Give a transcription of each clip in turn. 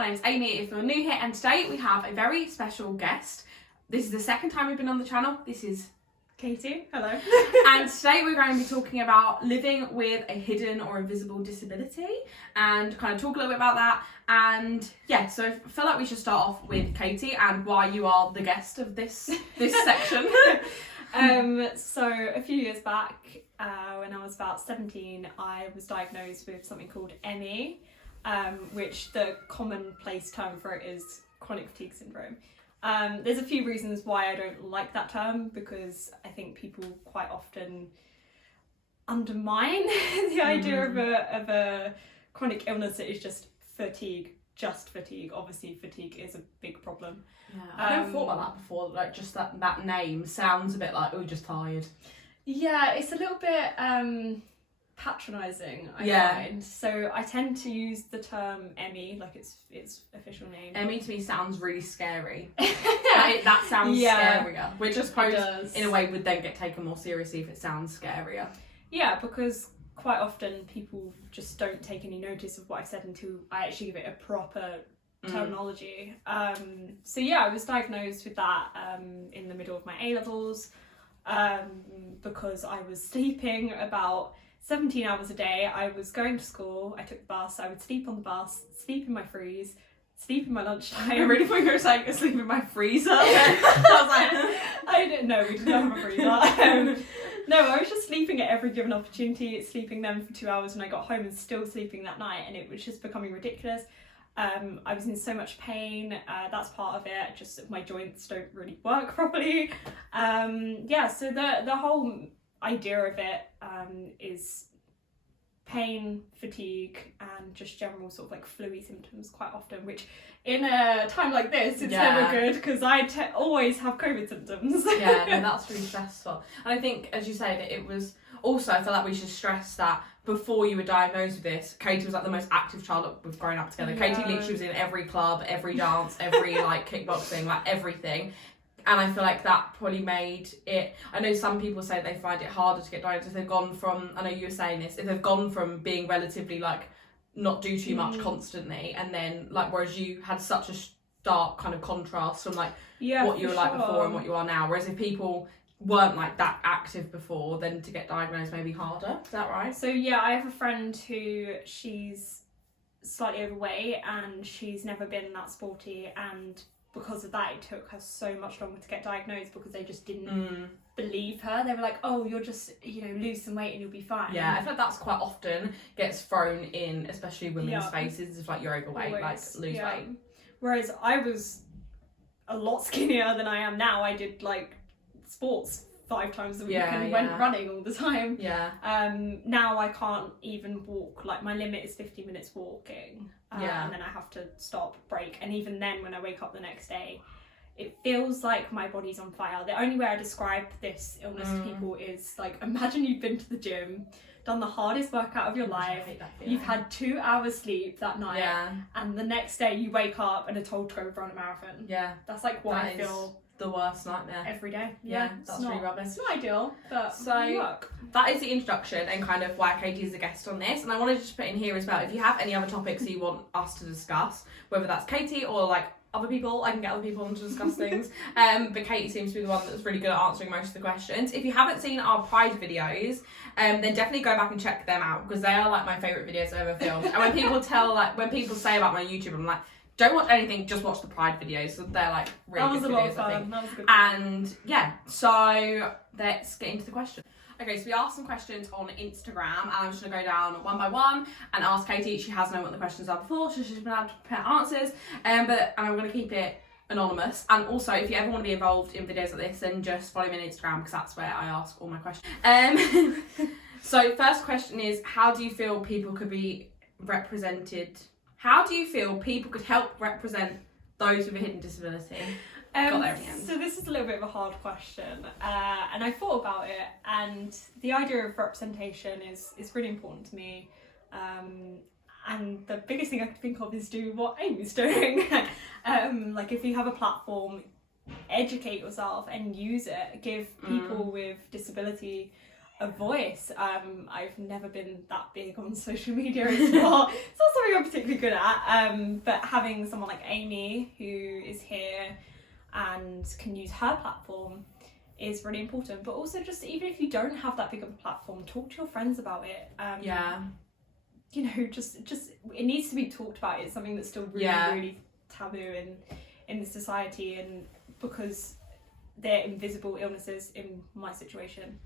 my name's Amy if you're new here, and today we have a very special guest. This is the second time we've been on the channel. This is Katie, hello. And today we're going to be talking about living with a hidden or invisible disability and kind of talk a little bit about that. And yeah, so I feel like we should start off with Katie and why you are the guest of this section. So a few years back, when I was about 17, I was diagnosed with something called ME, which the commonplace term for it is chronic fatigue syndrome. There's a few reasons why I don't like that term, because I think people quite often undermine the idea of a chronic illness that is just fatigue. Obviously fatigue is a big problem. Yeah, I never thought about that before, like just that name sounds a bit like, oh, just tired. Yeah, it's a little bit patronising, I find. So I tend to use the term ME, like its official name. ME to me sounds really scary. that sounds scarier, which I suppose in a way would then get taken more seriously if it sounds scarier. Yeah, because quite often people just don't take any notice of what I said until I actually give it a proper terminology. So yeah, I was diagnosed with that in the middle of my A-levels because I was sleeping about 17 hours a day. I was going to school, I took the bus, I would sleep on the bus, sleep in my freeze, sleep in my lunchtime. I really thought you were saying sleep in my freezer. I was like, we didn't have a freezer. No, I was just sleeping at every given opportunity, sleeping then for 2 hours when I got home and still sleeping that night, and it was just becoming ridiculous. I was in so much pain, that's part of it, just my joints don't really work properly. So the whole idea of it is pain, fatigue, and just general sort of like flu-y symptoms quite often, which in a time like this it's never good, because I always have COVID symptoms. Yeah, no, that's really stressful. And I think, as you say, that it was also, I feel like we should stress that before you were diagnosed with this, Katie was like the most active child that we've grown up together. Katie literally was in every club, every dance, every like kickboxing, like everything. And I feel like that probably made it, I know some people say they find it harder to get diagnosed if they've gone from, I know you were saying this, if they've gone from being relatively like not do too much constantly, and then like, whereas you had such a stark kind of contrast from like what you were like before and what you are now, whereas if people weren't like that active before, then to get diagnosed may be harder. Is that right? So yeah, I have a friend who, she's slightly overweight and she's never been that sporty, and because of that it took her so much longer to get diagnosed, because they just didn't believe her. They were like, oh, you'll just, lose some weight and you'll be fine. Yeah, I feel like that's quite often gets thrown in, especially women's faces, if like you're overweight, like lose weight. Whereas I was a lot skinnier than I am now. I did like sports 5 times a week and went running all the time. Now I can't even walk, like my limit is 50 minutes walking, and then I have to stop, break, and even then when I wake up the next day it feels like my body's on fire. The only way I describe this illness to people is like, imagine you've been to the gym, done the hardest workout of your life, you've had 2 hours sleep that night, and the next day you wake up and are told to go run a marathon. That's like what I feel the worst nightmare every day. That's really rubbish. It's not ideal, but so that is the introduction and kind of why Katie is a guest on this. And I wanted to just put in here as well, if you have any other topics that you want us to discuss, whether that's Katie or like other people, I can get other people on to discuss things, but Katie seems to be the one that's really good at answering most of the questions. If you haven't seen our Pride videos, then definitely go back and check them out, because they are like my favourite videos I've ever filmed. And when people say about my YouTube, I'm like, don't watch anything, just watch the Pride videos. So they're like really good videos, I think. That was a good fun. And yeah, so let's get into the question. Okay, so we asked some questions on Instagram, and I'm just going to go down one by one and ask Katie. She has known what the questions are before, so she's been able to prepare answers, and I'm going to keep it anonymous. And also, if you ever want to be involved in videos like this, then just follow me on Instagram, because that's where I ask all my questions. So first question is, how do you feel people could be represented? How do you feel people could help represent those with a hidden disability? So this is a little bit of a hard question, and I thought about it, and the idea of representation is really important to me, and the biggest thing I can think of is do what Amy's doing. Like, if you have a platform, educate yourself and use it, give people with disability a voice. I've never been that big on social media. It's not something I'm particularly good at. But having someone like Amy who is here and can use her platform is really important. But also, just even if you don't have that big of a platform, talk to your friends about it. You know, just it needs to be talked about. It's something that's still really taboo in the society, and because they're invisible illnesses in my situation,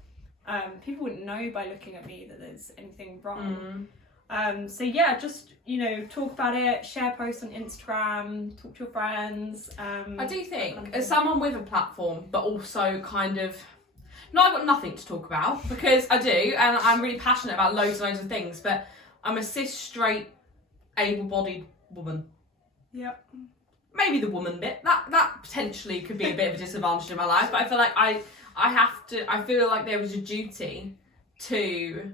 people wouldn't know by looking at me that there's anything wrong. So yeah, just, you know, talk about it, share posts on Instagram, talk to your friends. I do think, as someone with a platform, but also kind of, no, I've got nothing to talk about, because I do, and I'm really passionate about loads and loads of things, but I'm a cis, straight, able-bodied woman. Yep. Maybe the woman bit, that potentially could be a bit of a disadvantage in my life, but I feel like I feel like there is a duty to,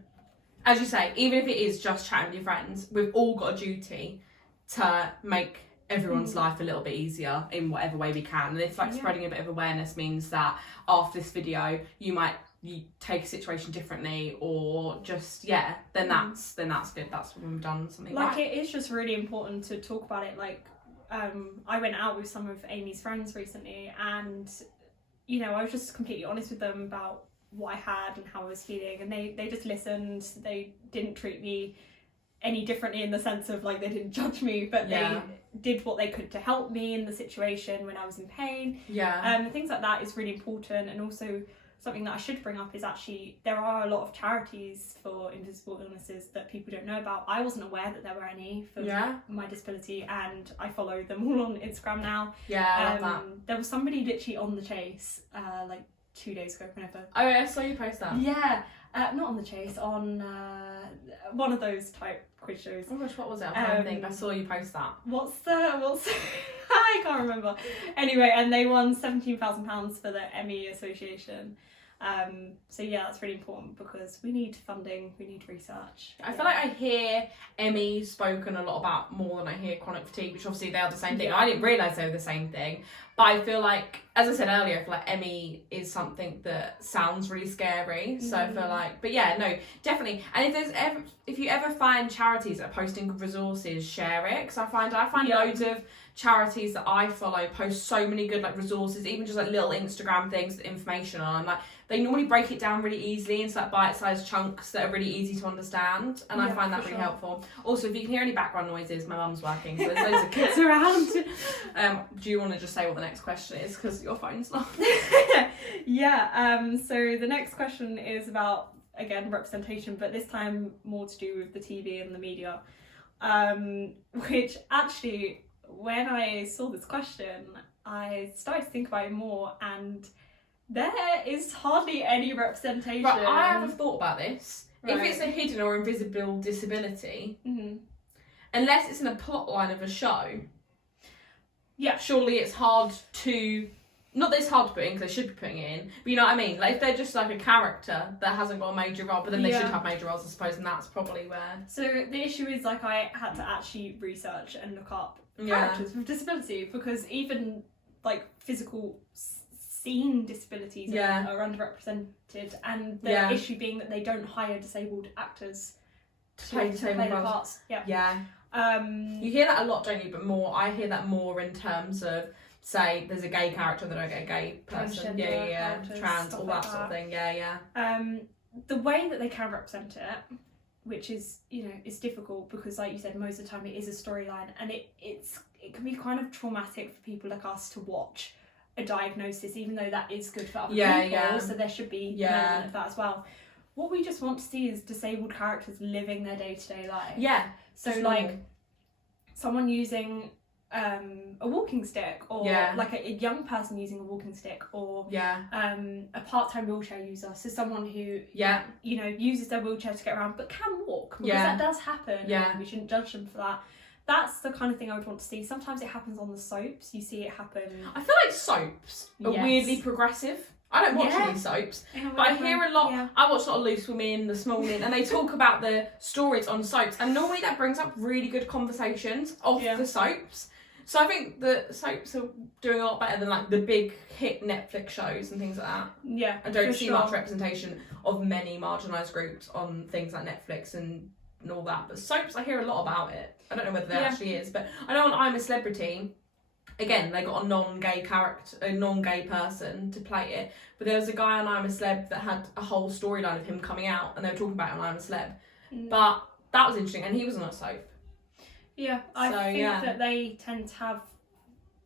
as you say, even if it is just chatting with your friends, we've all got a duty to make everyone's life a little bit easier in whatever way we can. And if like spreading a bit of awareness means that after this video you take a situation differently, or just then that's good. That's when we've done something like right. It is just really important to talk about it. Like I went out with some of Amy's friends recently, and you know, I was just completely honest with them about what I had and how I was feeling, and they just listened. They didn't treat me any differently in the sense of like they didn't judge me, but they did what they could to help me in the situation when I was in pain. Things like that is really important. And also something that I should bring up is actually there are a lot of charities for invisible illnesses that people don't know about. I wasn't aware that there were any for my disability, and I follow them all on Instagram now. I love that. There was somebody literally on The Chase like 2 days ago, whenever. Oh yeah, I saw you post that. Not on The Chase, on one of those type quiz shows. Oh gosh, what was it? I think I saw you post that. What's I can't remember. Anyway, and they won £17,000 for the ME Association. So yeah, that's really important because we need funding, we need research. I feel like I hear ME spoken a lot about more than I hear chronic fatigue, which obviously they are the same thing. I didn't realise they were the same thing, but I feel like, as I said earlier, I feel like ME is something that sounds really scary. So I feel like, but yeah, no, definitely. And if you ever find charities that are posting good resources, share it, because I find loads of charities that I follow post so many good like resources, even just like little Instagram things with information on. Like they normally break it down really easily into like bite-sized chunks that are really easy to understand, and I find that really helpful. Also, if you can hear any background noises, my mum's working, so there's loads of kids around. Do you want to just say what the next question is, because your phone's not? So the next question is about, again, representation, but this time more to do with the TV and the media, which actually, when I saw this question, I started to think about it more, and there is hardly any representation. Right, I have a thought about this. Right. If it's a hidden or invisible disability, unless it's in a plot line of a show, surely it's hard to... Not that it's hard to put in, because they should be putting it in, but you know what I mean? Like, if they're just like a character that hasn't got a major role, but then they should have major roles, I suppose, and that's probably where... So the issue is, like, I had to actually research and look up characters with disability, because even, like, physical scene disabilities are underrepresented, and the issue being that they don't hire disabled actors to play the parts. You hear that a lot, don't you? But I hear that more in terms of, say, there's a gay character and they don't get a gay person. Trans, all that sort of thing. The way that they can represent it, which is, you know, it's difficult because, like you said, most of the time it is a storyline, and it can be kind of traumatic for people like us to watch a diagnosis, even though that is good for other people. So there should be an element of that as well. What we just want to see is disabled characters living their day-to-day life. So like someone using a walking stick, or like a young person using a walking stick, or a part-time wheelchair user, so someone who you know, uses their wheelchair to get around but can walk, because that does happen, and we shouldn't judge them for that. That's the kind of thing I would want to see. Sometimes it happens on the soaps. You see it happen. I feel like soaps are weirdly progressive. I don't watch any soaps, but I hear a lot. I watched a lot of Loose Women this morning, and they talk about the stories on soaps, and normally that brings up really good conversations off the soaps. So I think the soaps are doing a lot better than like the big hit Netflix shows and things like that. Yeah, I don't see much representation of many marginalised groups on things like Netflix and all that. But soaps, I hear a lot about it. I don't know whether there actually is, but I know on I'm a Celebrity, again, they got a non-gay character, a non-gay person to play it. But there was a guy on I'm a Celeb that had a whole storyline of him coming out, and they were talking about it on I'm a Celeb. But that was interesting, and he was on a soap. Yeah, I think that they tend to have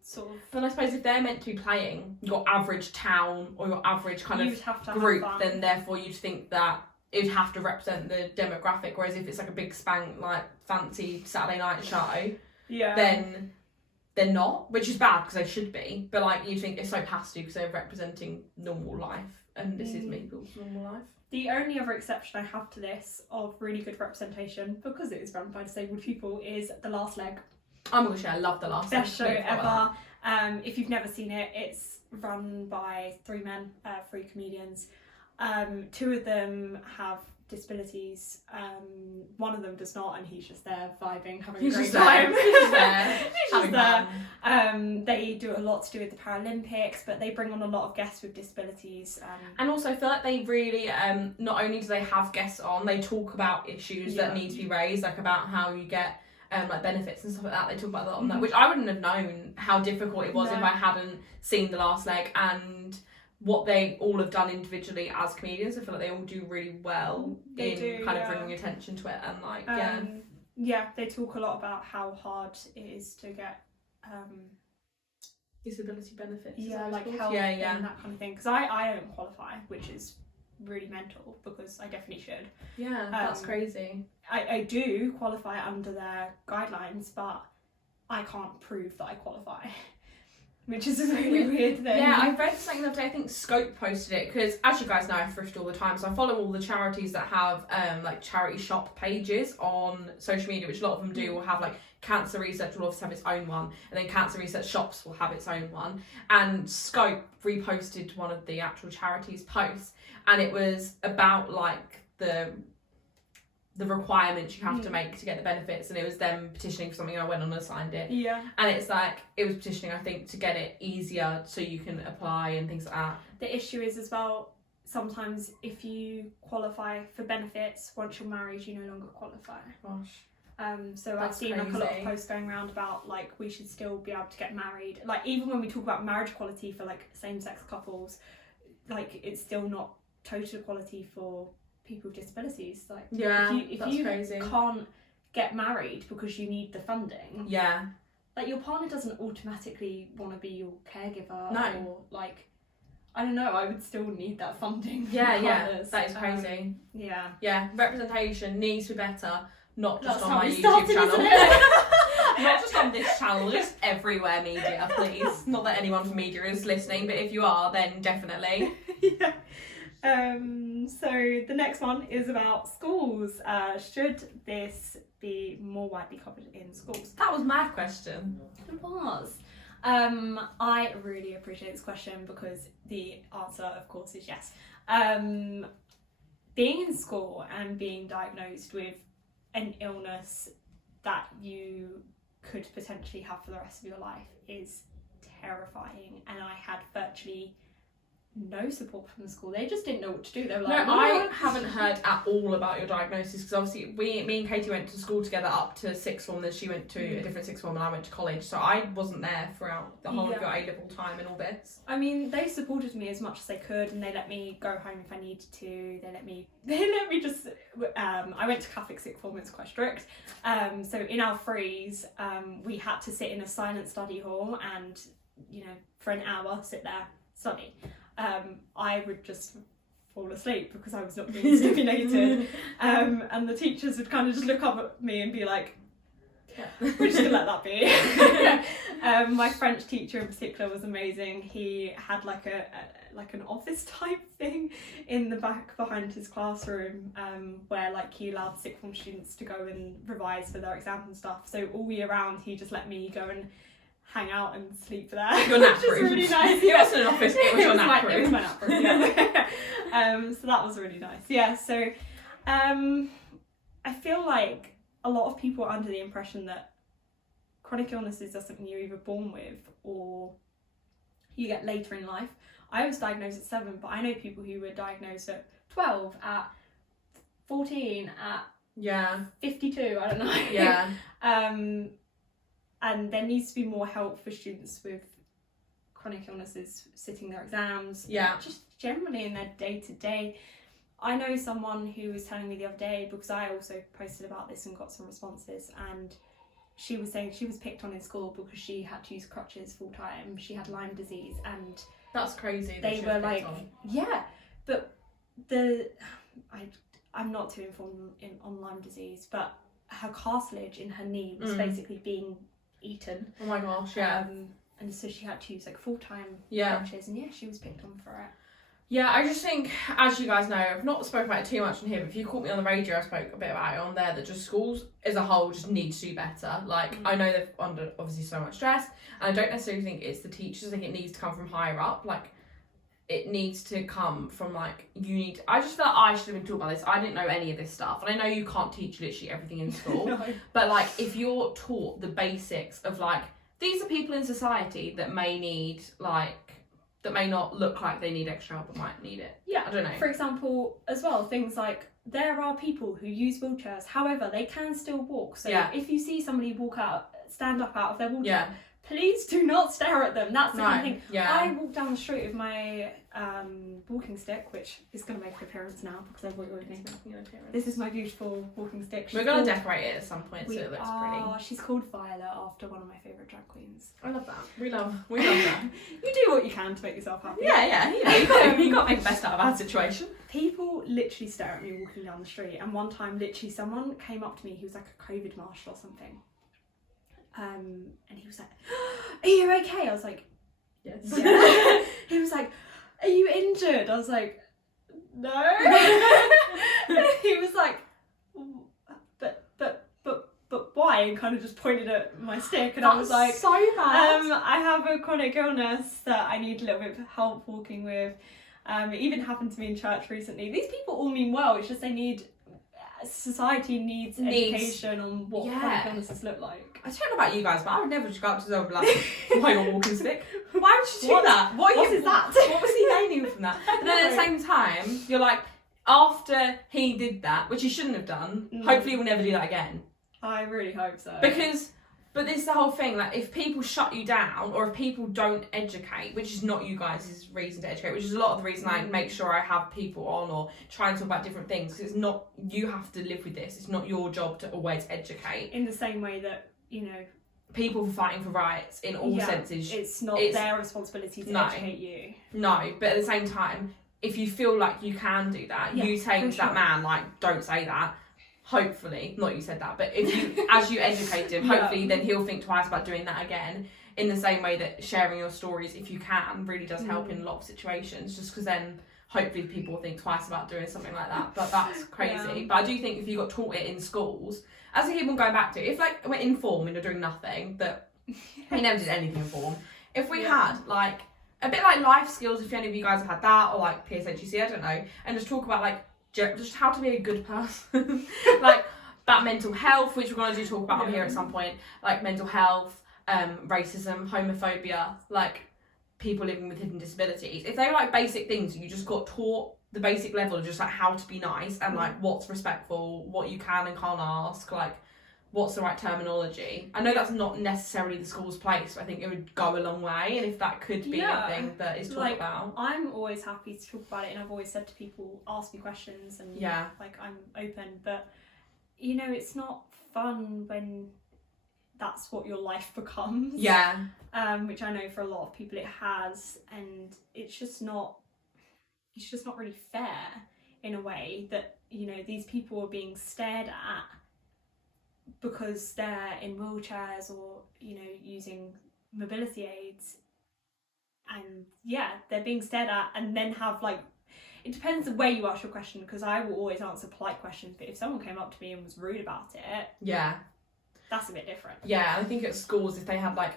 sort of... But I suppose if they're meant to be playing your average town or your average kind of group, then therefore you'd think that it would have to represent the demographic. Whereas if it's like a big spank, like fancy Saturday night show, then they're not, which is bad because they should be. But like you think a soap has to because they're representing normal life, and this is people's normal life. The only other exception I have to this of really good representation, because it is run by disabled people, is The Last Leg. Oh my gosh, yeah, I love The Last Leg. Best show ever. If you've never seen it, it's run by 3 men, 3 comedians. 2 of them have disabilities. One of them does not, and he's just there vibing, having a great time. He's just there. They do a lot to do with the Paralympics, but they bring on a lot of guests with disabilities. And also I feel like they really, not only do they have guests on, they talk about issues that need to be raised, like about how you get like benefits and stuff like that. They talk about a lot on that, which I wouldn't have known how difficult it was if I hadn't seen The Last Leg, and what they all have done individually as comedians. I feel like they all do really well in bringing attention to it, and like they talk a lot about how hard it is to get disability benefits, like help and that kind of thing, because I don't qualify, which is really mental because I definitely should. That's crazy. I do qualify under their guidelines, but I can't prove that I qualify. Which is a really weird thing. Yeah, I read something the other day, I think Scope posted it, because as you guys know, I thrift all the time, so I follow all the charities that have like charity shop pages on social media, which a lot of them do, will have like Cancer Research will obviously have its own one, and then Cancer Research Shops will have its own one. And Scope reposted one of the actual charities' posts, and it was about like the requirements you have to make to get the benefits, and it was them petitioning for something, and I went on and signed it. And it's like, it was petitioning, I think, to get it easier so you can apply and things like that. The issue is as well, sometimes if you qualify for benefits, once you're married, you no longer qualify. Gosh. So I've seen like a lot of posts going around about like we should still be able to get married. Like even when we talk about marriage equality for like same-sex couples, like it's still not total equality for people with disabilities. Like if you crazy. Can't get married because you need the funding, like your partner doesn't automatically want to be your caregiver. Or like, I don't know, I would still need that funding. That is crazy. Representation needs to be better, not just on my YouTube channel. Not just on this channel, just everywhere media, please. Not that anyone from media is listening, but if you are, then definitely. So the next one is about schools. Should this be more widely covered in schools? That was my question. It was. I really appreciate this question because the answer, of course, is yes. Being in school and being diagnosed with an illness that you could potentially have for the rest of your life is terrifying, and I had virtually no support from the school. They just didn't know what to do. They were like, I haven't heard at all about your diagnosis, because obviously me and Katie went to school together up to sixth form, then she went to a different sixth form and I went to college, so I wasn't there throughout the whole of your A-level time and all this. I mean, they supported me as much as they could, and they let me go home if I needed to. They let me just I went to Catholic sixth form. It's quite strict, so in our freeze we had to sit in a silent study hall and, you know, for an hour sit there, study. I would just fall asleep because I was not being stimulated, and the teachers would kind of just look up at me and be like, we're just gonna let that be. My French teacher in particular was amazing. He had like an office type thing in the back behind his classroom, where like he allowed sixth form students to go and revise for their exams and stuff. So all year round he just let me go and hang out and sleep there. Your nap room. Which is really nice. It wasn't an office, it was your nap room. It was my nap room, yeah. So that was really nice. Yeah, so I feel like a lot of people are under the impression that chronic illnesses are something you're either born with or you get later in life. I was diagnosed at 7, but I know people who were diagnosed at 12, at 14, at 52, I don't know. Yeah. And there needs to be more help for students with chronic illnesses sitting their exams. Yeah. Just generally in their day-to-day. I know someone who was telling me the other day, because I also posted about this and got some responses, and she was saying she was picked on in school because she had to use crutches full time. She had Lyme disease, and that's crazy. They were like, but I'm not too informed on Lyme disease, but her cartilage in her knee was basically being eaten. Oh my gosh, yeah. And so she had to use like full-time crutches, and she was picked on for it. Yeah, I just think, as you guys know, I've not spoken about it too much on here, but if you caught me on the radio, I spoke a bit about it on there, that just schools as a whole just need to do better. Like, I know they're under obviously so much stress, and I don't necessarily think it's the teachers. I think it needs to come from higher up. Like, it needs to come from, like, I just feel like I should have been taught about this. I didn't know any of this stuff, and I know you can't teach literally everything in school, No. but, like, if you're taught the basics of, like, these are people in society that may need, like, that may not look like they need extra help but might need it. Yeah, I don't know. For example, as well, things like there are people who use wheelchairs, however, they can still walk. So if you see somebody stand up out of their wheelchair, please do not stare at them. That's the kind of thing. Yeah. I walk down the street with my walking stick, which is going to make an appearance now because I brought it with me. This is my beautiful walking stick. We're going to decorate it at some point so it looks pretty. She's called Violet after one of my favourite drag queens. I love that. We love that. You do what you can to make yourself happy. Yeah. You got to make the best out of our situation. People literally stare at me walking down the street, and one time literally someone came up to me, he was like a COVID marshal or something. And he was like, "Are you okay?" I was like, "Yes." Yeah. He was like, "Are you injured?" I was like, "No." He was like, but why? And kind of just pointed at my stick, and I was like, so bad. I have a chronic illness that I need a little bit of help walking with. It even happened to me in church recently. These people all mean well. It's just society needs education on what chronic illnesses look like. I don't know about you guys, but I would never just go up to someone and be like, why your walking stick? Why would you do that? What is that? What was he gaining from that? And then at the same time, you're like, after he did that, which he shouldn't have done, hopefully we'll never do that again. I really hope so. But this is the whole thing, like, if people shut you down, or if people don't educate, which is not you guys' reason to educate, which is a lot of the reason I make sure I have people on or try and talk about different things, because it's not, you have to live with this, it's not your job to always educate. In the same way that, people fighting for rights in all senses. It's not their responsibility to educate you. No, but at the same time, if you feel like you can do that, you say to that man, like, don't say that. Hopefully, not you said that, but if you, as you educate him, hopefully then he'll think twice about doing that again. In the same way that sharing your stories, if you can, really does help in a lot of situations. Just because then hopefully people will think twice about doing something like that. But that's crazy. But I do think if you got taught it in schools, as I keep on going back to, if like we're in form and you're doing nothing, that we never did anything in form. If we had like a bit like life skills, if any of you guys have had that, or like PSHEC, I don't know, and just talk about like just how to be a good person, like about mental health, which we're going to talk about on here at some point, like mental health, racism, homophobia, like people living with hidden disabilities. If they were like basic things, you just got taught the basic level of just like how to be nice and like what's respectful, what you can and can't ask, like what's the right terminology. I know that's not necessarily the school's place, but I think it would go a long way, and if that could be a thing that is talked about. I'm always happy to talk about it, and I've always said to people, ask me questions, and like I'm open, but it's not fun when that's what your life becomes. Yeah. Which I know for a lot of people it has, and it's just not really fair in a way that, these people are being stared at because they're in wheelchairs or, using mobility aids, and they're being stared at, and then have like, it depends the way you ask your question, because I will always answer polite questions, but if someone came up to me and was rude about it, that's a bit different. Yeah, I think at schools, if they had like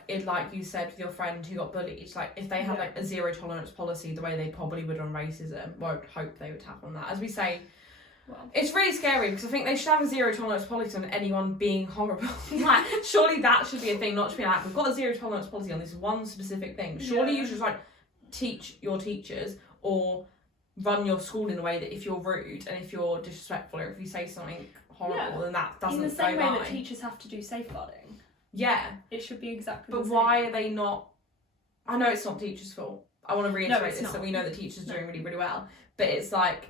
you said with your friend who got bullied, like if they had like a zero tolerance policy the way they probably would on racism, well, I would hope they would have on that. As we say, Well, it's really scary because I think they should have a zero tolerance policy on anyone being horrible. Like, surely that should be a thing, not to be like, we've got a zero tolerance policy on this one specific thing. Surely you should like teach your teachers or run your school in a way that if you're rude and if you're disrespectful or if you say something horrible, then that doesn't go by. In the same way that teachers have to do safeguarding. Yeah. It should be exactly the But same. why are they not... I know it's not teachers' fault. I want to reiterate this, that we know that teachers are doing really, really well. But it's like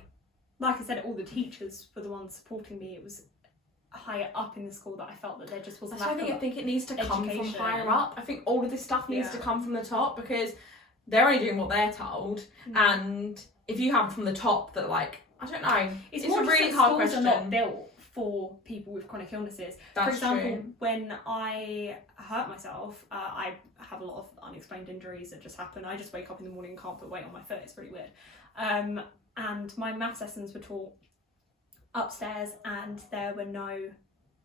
I said, all the teachers were the ones supporting me. It was higher up in the school that I felt that there just wasn't I think it needs to come from higher up. I think all of this stuff needs to come from the top because they're only doing what they're told. And if you have from the top that, like, I don't know, it's more a really hard question. Schools are not built for people with chronic illnesses. That's for example, true. when I hurt myself, I have a lot of unexplained injuries that just happen. I just wake up in the morning and can't put weight on my foot. It's really weird. And my maths lessons were taught upstairs and there were no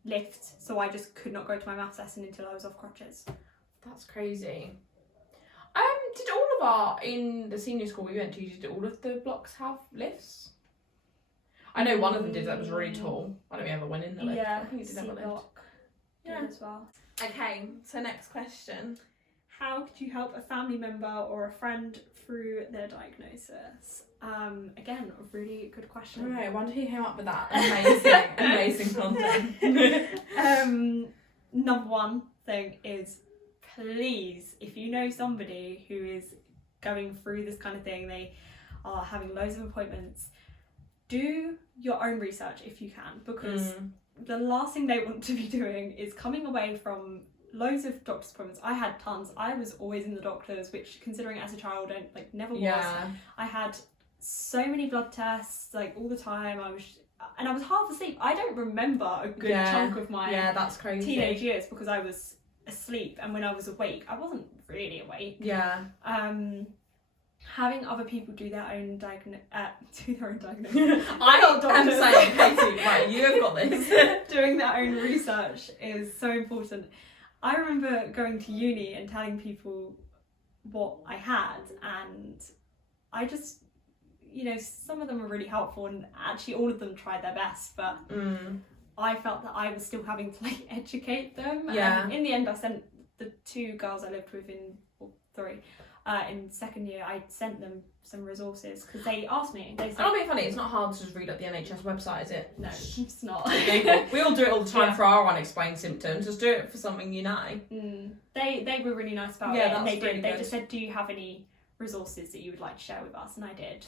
lifts, so I just could not go to my maths lesson until I was off crutches. That's crazy. Did in the senior school we went to, did all of the blocks have lifts? I know one of them did that was really tall. I don't ever went in the lift. Yeah, I think it did have a lift. block did as well. Okay, so next question. How could you help a family member or a friend through their diagnosis? Again, a really good question. Alright, I wonder who came up with that. Amazing content. Number one thing is, please, if you know somebody who is going through this kind of thing, they are having loads of appointments, do your own research if you can, because the last thing they want to be doing is coming away from loads of doctor's appointments. I had tons. I was always in the doctors, which, considering as a child, I never was. I had so many blood tests, like, all the time. I was half asleep. I don't remember a good chunk of my that's crazy. teenage years because I was asleep, and when I was awake, I wasn't really awake. Having other people do their own diagnosis. I am saying, Katie, right, you have got this. Doing their own research is so important. I remember going to uni and telling people what I had, and I just, some of them were really helpful, and actually all of them tried their best, but I felt that I was still having to, like, educate them. In the end, I sent the two girls I lived with three, in second year, I sent them some resources because they asked me. They said, I'll be funny, it's not hard to just read up the NHS website, is it? No, it's not. We all do it all the time for our unexplained symptoms. Just do it for something you know. They were really nice about it. And they just said, do you have any resources that you would like to share with us? And I did.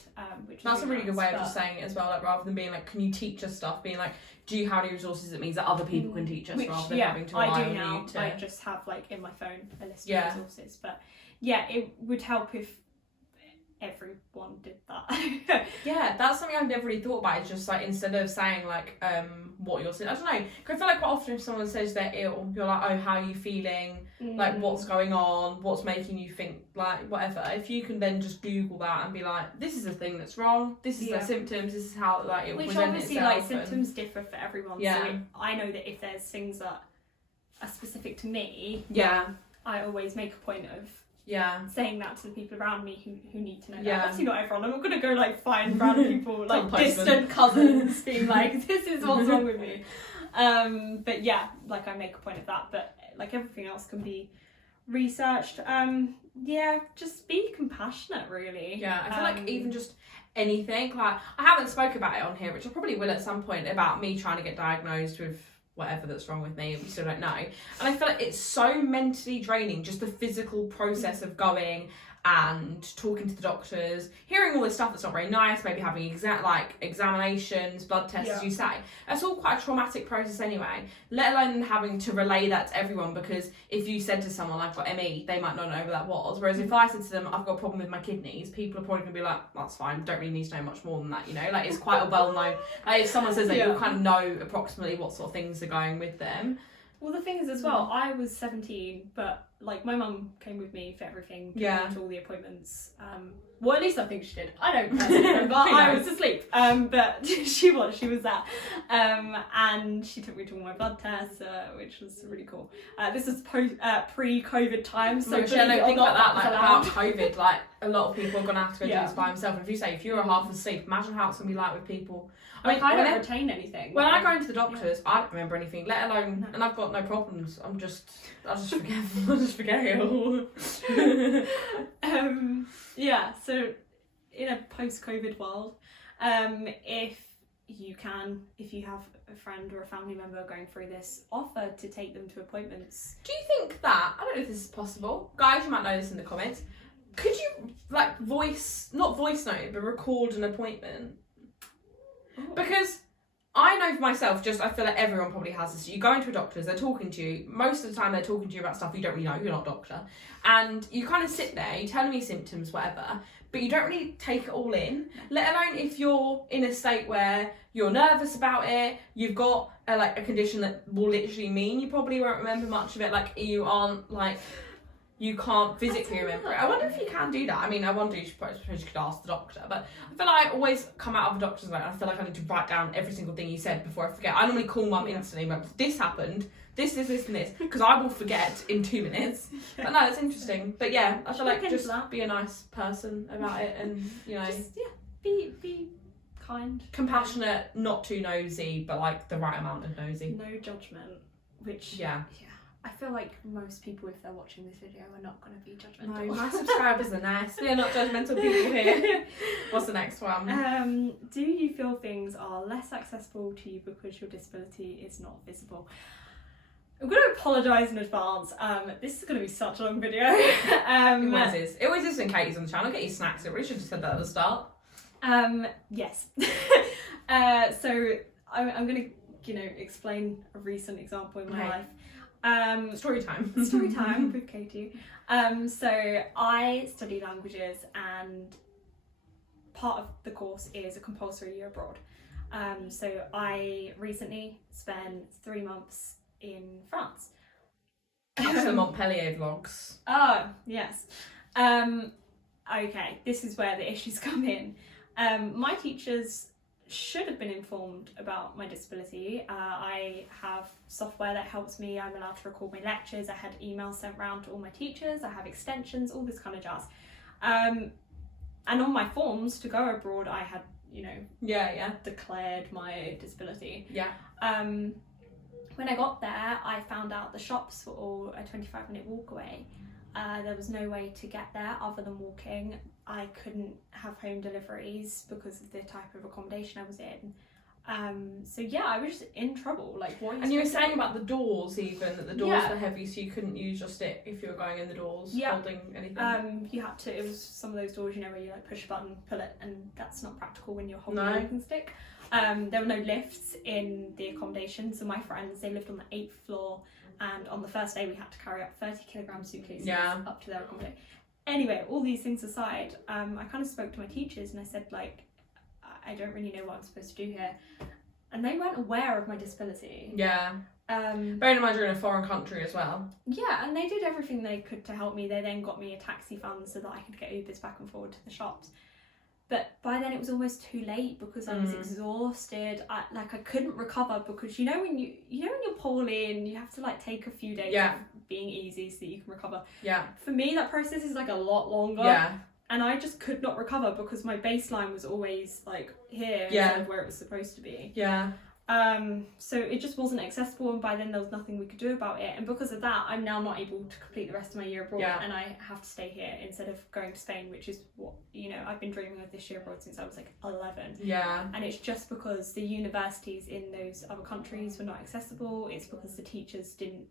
That's a really good way of just saying it as well, like, rather than being like, can you teach us stuff, being like, do you have any resources? It means that other people can teach us, rather than having to rely on you to... I just have, like, in my phone a list of resources, but it would help if everyone did that. That's something I've never really thought about. It's just like, instead of saying like what you're saying, I don't know, because I feel like quite often if someone says they're ill, you're like, oh, how are you feeling, like, what's going on, what's making you think, like, whatever. If you can then just Google that and be like, this is the thing that's wrong, this is the symptoms, this is how, like, it will present itself. Which obviously, like, symptoms differ for everyone, so I know that if there's things that are specific to me, I always make a point of saying that to the people around me who need to know that. Obviously not everyone. I'm not going to go, like, find random people, like, distant cousins being like, this is what's wrong with me. But like, I make a point of that. But, like, everything else can be researched. Just be compassionate, really. I feel like even just anything, like, I haven't spoke about it on here, which I probably will at some point, about me trying to get diagnosed with whatever that's wrong with me, we still don't know. And I feel like it's so mentally draining, just the physical process of going and talking to the doctors, hearing all this stuff that's not very nice, maybe having examinations, blood tests, as you say. That's all quite a traumatic process anyway, let alone having to relay that to everyone, because if you said to someone, I've got ME, they might not know who that was. Whereas if I said to them, I've got a problem with my kidneys, people are probably going to be like, that's fine, don't really need to know much more than that, Like, it's quite a well-known, like, if someone says that, you'll kind of know approximately what sort of things are going with them. Well, the thing is as well, I was 17, but, like, my mum came with me for everything, to all the appointments. Well, at least I think she did. I don't remember. I was asleep. But she was there. And she took me to all my blood tests, which was really cool. This is pre-COVID times, so think about that, like, about COVID, like, a lot of people are going to have to go do this by themselves. And if you were half asleep, imagine how it's going to be like with people. I don't retain anything. When I go into the doctors, I don't remember anything, let alone, and I've got no problems. I just forget. I just forget it all. Yeah. So, in a post-COVID world, if you have a friend or a family member going through this, offer to take them to appointments. Do you think that, I don't know if this is possible, guys, you might know this in the comments, could you like not voice note, but record an appointment? Oh. Because I know for myself, I feel like everyone probably has this. You go into a doctor's, they're talking to you. Most of the time they're talking to you about stuff you don't really know, you're not a doctor. And you kind of sit there, you tell them your symptoms, whatever, but you don't really take it all in, let alone if you're in a state where you're nervous about it, you've got a condition that will literally mean you probably won't remember much of it, like you aren't like, you can't physically remember it. I wonder if you can do that. I mean, I wonder, you could ask the doctor, but I feel like I always come out of a doctor's note and I feel like I need to write down every single thing you said before I forget. I normally call mum instantly, but this happened, this, and this, because I will forget in 2 minutes. But no, it's interesting. But yeah, I feel like just be a nice person about it and, you know. Just, be kind. Compassionate, not too nosy, but like the right amount of nosy. No judgment, which... Yeah. I feel like most people, if they're watching this video, are not going to be judgmental. No, my subscribers are nice. We're not judgmental people here. What's the next one? Do you feel things are less accessible to you because your disability is not visible? I'm going to apologise in advance. This is going to be such a long video. It always is when Katie's on the channel. Get your snacks. I really should have said that at the start. Yes. So I'm going to, explain a recent example in my life. Story time with Katie. So I study languages, and part of the course is a compulsory year abroad. So I recently spent 3 months in France. That's the Montpellier vlogs. Oh, yes. Okay, this is where the issues come in. My teachers should have been informed about my disability. I have software that helps me. I'm allowed to record my lectures. I had emails sent round to all my teachers. I have extensions, all this kind of jazz. And on my forms to go abroad, I had, declared my disability. Yeah. When I got there, I found out the shops were all a 25-minute walk away. There was no way to get there other than walking. I couldn't have home deliveries because of the type of accommodation I was in. So yeah, I was just in trouble. Like, what? And you were saying about the doors, even that the doors were heavy, so you couldn't use your stick if you were going in the doors holding anything. You had to. It was some of those doors, where you like push a button, pull it, and that's not practical when you're holding a walking stick. There were no lifts in the accommodation, so my friends, they lived on the 8th floor, and on the first day we had to carry up 30-kilogram suitcases up to their accommodation. Anyway, all these things aside, I kind of spoke to my teachers and I said, like, I don't really know what I'm supposed to do here. And they weren't aware of my disability. Yeah. Bearing in mind you're in a foreign country as well. Yeah, and they did everything they could to help me. They then got me a taxi fund so that I could get Ubers back and forward to the shops. But by then it was almost too late because I was exhausted. I couldn't recover because when you're poorly and you have to like take a few days of being easy so that you can recover. Yeah. For me, that process is like a lot longer. Yeah. And I just could not recover because my baseline was always like here instead of where it was supposed to be. Yeah. So it just wasn't accessible, and by then there was nothing we could do about it. And because of that, I'm now not able to complete the rest of my year abroad, and I have to stay here instead of going to Spain, which is what I've been dreaming of this year abroad since I was like 11. Yeah. And it's just because the universities in those other countries were not accessible. It's because the teachers didn't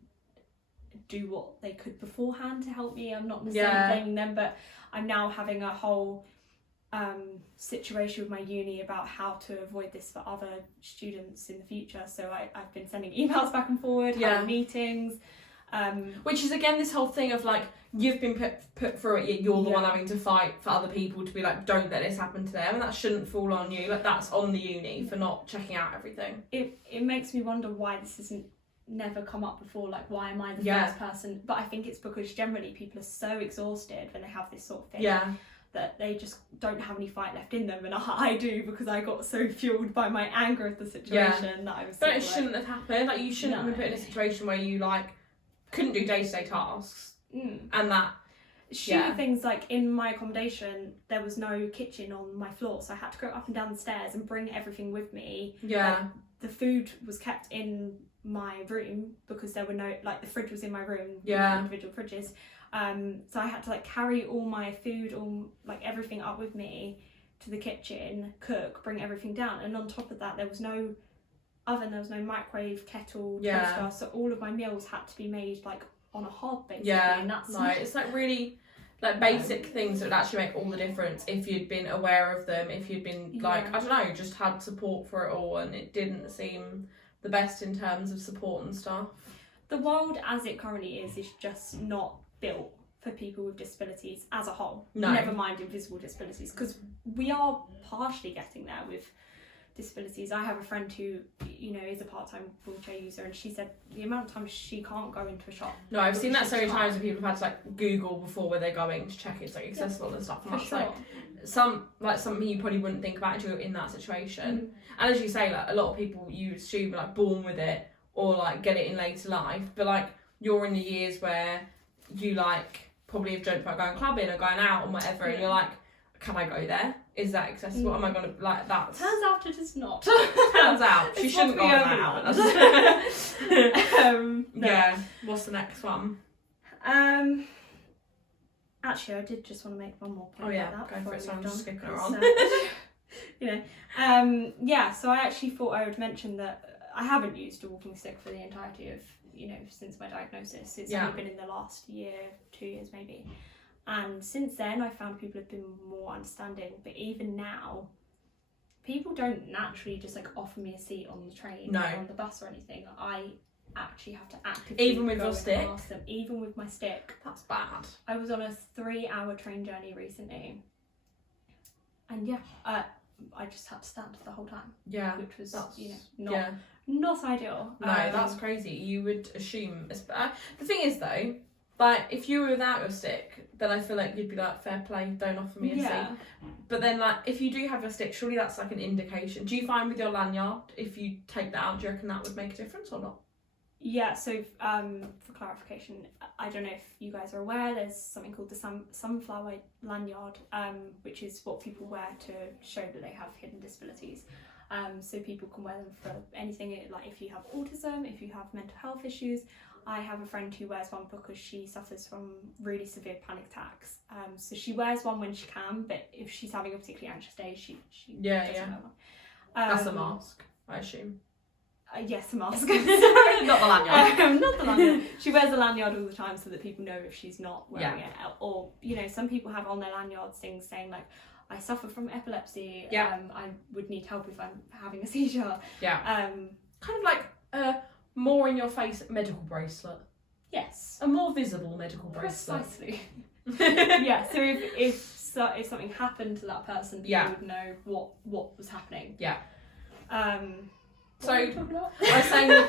do what they could beforehand to help me. I'm not necessarily blaming them, but I'm now having a whole situation with my uni about how to avoid this for other students in the future. So I've been sending emails back and forward, having meetings. Which is again this whole thing of like, you've been put through it, yet you're the one having to fight for other people to be like, don't let this happen to them, and that shouldn't fall on you. Like, that's on the uni for not checking out everything. It makes me wonder why this isn't never come up before. Like, why am I the first person? But I think it's because generally people are so exhausted when they have this sort of thing that they just don't have any fight left in them, and I do, because I got so fueled by my anger at the situation that I was. But it shouldn't have happened. Like, you shouldn't have been put in a situation where you like couldn't do day-to-day tasks, and that stupid things like in my accommodation there was no kitchen on my floor, so I had to go up and down the stairs and bring everything with me. Like, the food was kept in my room because there were no, like, the fridge was in my room, individual fridges, so I had to like carry all my food, all like everything up with me to the kitchen, cook, bring everything down, and on top of that there was no oven, there was no microwave, kettle, toaster, so all of my meals had to be made like on a hob basically. And that's it's like really like basic things that would actually make all the difference if you'd been aware of them, if you'd been like, I don't know, just had support for it all, and it didn't seem the best in terms of support and stuff. The world as it currently is just not built for people with disabilities as a whole. Never mind invisible disabilities, because we are partially getting there with disabilities. I have a friend who, you know, is a part-time wheelchair user, and she said the amount of times she can't go into a shop. No, I've seen that so many times where people have had to like Google before where they're going to check it's like accessible and stuff. And that's like something you probably wouldn't think about if you're in that situation. And as you say, like a lot of people you assume are like born with it or like get it in later life, but like you're in the years where you like probably have dreamt about going clubbing or going out and whatever, and you're like, can I go there? Is that accessible? Am I gonna like that? Turns out it is not. Turns out she shouldn't go out. Yeah. What's the next one? Actually, I did just want to make one more point. About that go for it. So I'm just skipping her on. You know, so I actually thought I would mention that I haven't used a walking stick for the entirety of, you know, since my diagnosis. It's only been in the last year, 2 years maybe. And since then, I found people have been more understanding. But even now, people don't naturally just like offer me a seat on the train or on the bus or anything. I actually have to actively even with your stick, ask them, even with my stick. That's bad. I was on a 3-hour train journey recently, and I just had to stand the whole time. Yeah, which was not ideal. No, that's crazy. You would assume. The thing is though, like if you were without your stick, then I feel like you'd be like, fair play, don't offer me a seat. But then like if you do have your stick, surely that's like an indication. Do you find with your lanyard, if you take that out, do you reckon that would make a difference or not? Yeah, so for clarification, I don't know if you guys are aware, there's something called the sunflower lanyard, which is what people wear to show that they have hidden disabilities. So people can wear them for anything, like if you have autism, if you have mental health issues. I have a friend who wears one because she suffers from really severe panic attacks. So she wears one when she can, but if she's having a particularly anxious day, she doesn't wear one. That's a mask, I assume. Yes, a mask. Not the lanyard. Not the lanyard. She wears a lanyard all the time so that people know if she's not wearing it. Or, you know, some people have on their lanyards things saying like, I suffer from epilepsy. I would need help if I'm having a seizure. Kind of like a more in your face medical bracelet. Yes. A more visible medical bracelet. Precisely. Yeah. So if something happened to that person, people would know what was happening. Yeah. So I was saying that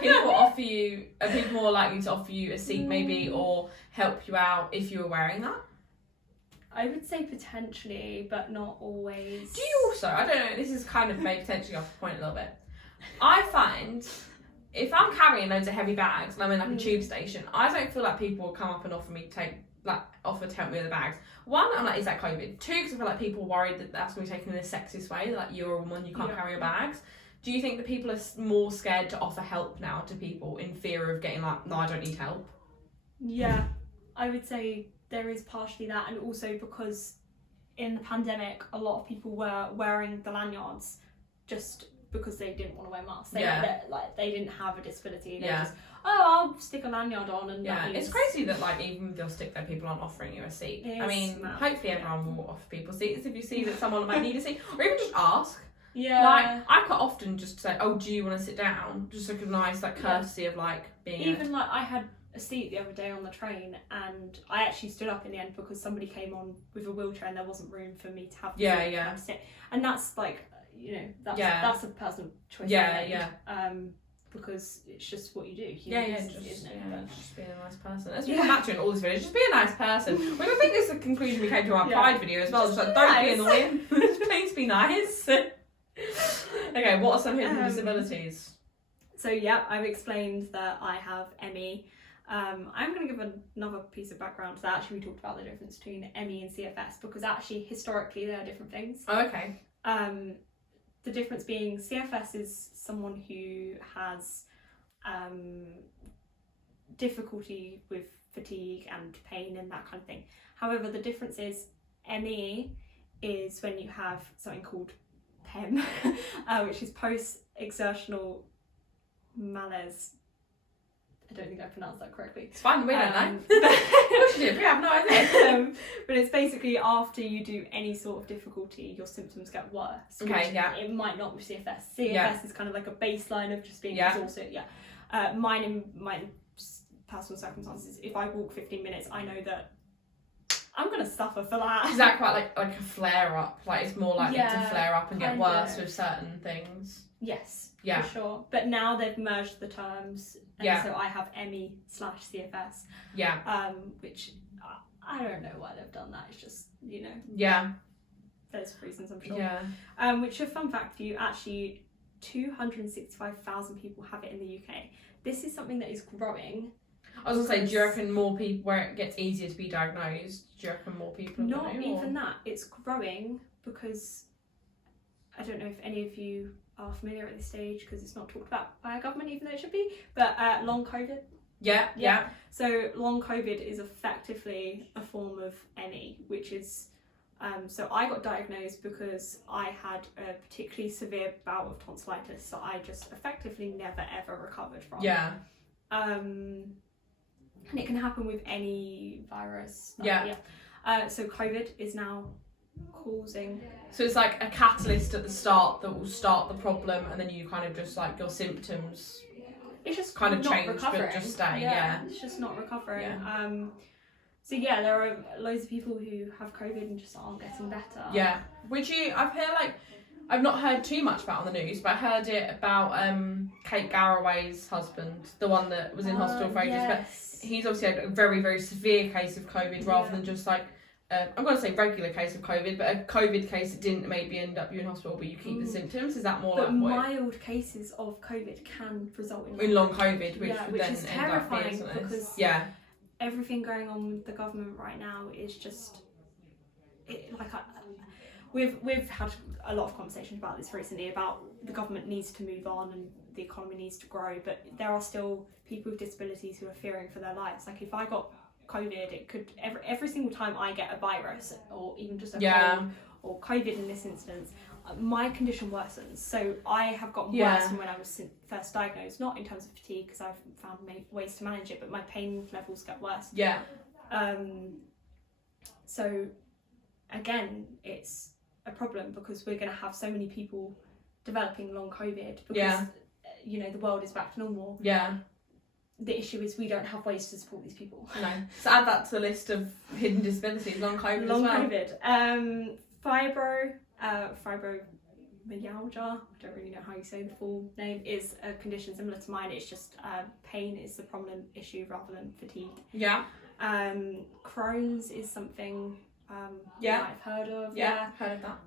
are people more likely to offer you a seat maybe or help you out if you were wearing that? I would say potentially, but not always. Do you also, I don't know, this is kind of maybe potentially off the point a little bit. I find if I'm carrying loads of heavy bags and I'm in like a tube station, I don't feel like people will come up and offer to help me with the bags. One, I'm like, is that COVID? Two, because I feel like people are worried that that's going to be taken in a sexist way, like you're a woman, you can't carry your bags. Do you think that people are more scared to offer help now to people in fear of getting like, no, I don't need help? Yeah, I would say there is partially that, and also because in the pandemic, a lot of people were wearing the lanyards just because they didn't want to wear masks. They didn't have a disability. They just, I'll stick a lanyard on and it's crazy that like even with your stick there, people aren't offering you a seat. I mean, hopefully everyone will offer people seats if you see that someone might need a seat, or even just ask. Yeah. Like I quite often just say, "Oh, do you want to sit down?" Just like a nice like courtesy of like being. Even like I had a seat the other day on the train, and I actually stood up in the end because somebody came on with a wheelchair and there wasn't room for me to have to sit. And that's like, you know, that's a personal choice. Because it's just what you do. Just being a nice person. As we come back to in all this videos, just be a nice person. I think this is the conclusion we came to our Pride video as well. Just like, don't be annoying. Please be nice. Okay, what are some hidden disabilities? So I've explained that I have ME. I'm going to give another piece of background. So actually we talked about the difference between ME and CFS, because actually historically they are different things. Oh, okay. The difference being CFS is someone who has difficulty with fatigue and pain and that kind of thing. However, the difference is ME is when you have something called PEM, which is post-exertional malaise. I don't think I pronounced that correctly. It's fine, we don't know. We have no idea. But it's basically after you do any sort of difficulty, your symptoms get worse. Okay, yeah. It might not with CFS. CFS is kind of like a baseline of just being exhausted. Yeah. Mine in my personal circumstances, if I walk 15 minutes, I know that I'm gonna suffer for that. Is that quite like a flare up? Like it's more likely to flare up and get worse with certain things? Yes, yeah, for sure. But now they've merged the terms, and so I have ME/CFS. Yeah. Which I don't know why they've done that. It's just, you know. Yeah. There's reasons, I'm sure. Yeah. Which, a fun fact for you, actually 265,000 people have it in the UK. This is something that is growing. I was gonna say, do you reckon more people, where it gets easier to be diagnosed, do you reckon more people? Not even that. It's growing because I don't know if any of you are familiar at this stage, because it's not talked about by our government, even though it should be. But long COVID. Yeah. So long COVID is effectively a form of ME, which is so I got diagnosed because I had a particularly severe bout of tonsillitis that I just effectively never ever recovered from. Yeah. And it can happen with any virus. So COVID is now causing. So it's like a catalyst at the start that will start the problem, and then you kind of just like your symptoms. It's just kind of not change, recovering. but just stay. It's just not recovering. Yeah. So yeah, there are loads of people who have COVID and just aren't getting better. Yeah. I've not heard too much about on the news, but I heard it about Kate Garraway's husband, the one that was in hospital for ages. Yes. But he's obviously had a very, very severe case of COVID rather than just like, I'm going to say regular case of COVID, but a COVID case that didn't maybe end up you in hospital, but you keep the symptoms. Is that more but like what? Mild cases of COVID can result in long COVID, which would then is end up terrifying being because everything going on with the government right now is just we've had a lot of conversations about this recently, about the government needs to move on and the economy needs to grow, but there are still people with disabilities who are fearing for their lives. Like if I got COVID, it could every single time I get a virus or even just a cold or COVID in this instance, my condition worsens. So I have gotten worse than when I was first diagnosed, not in terms of fatigue because I've found ways to manage it, but my pain levels get worse. Yeah. So again, it's a problem because we're going to have so many people developing long COVID because you know the world is back to normal. Yeah. The issue is we don't have ways to support these people. No. So add that to the list of hidden disabilities, long COVID as well. COVID. Fibromyalgia, I don't really know how you say the full name, is a condition similar to mine. It's just pain is the prominent issue rather than fatigue. Yeah. Crohn's is something you might have heard of. Yeah, heard of that.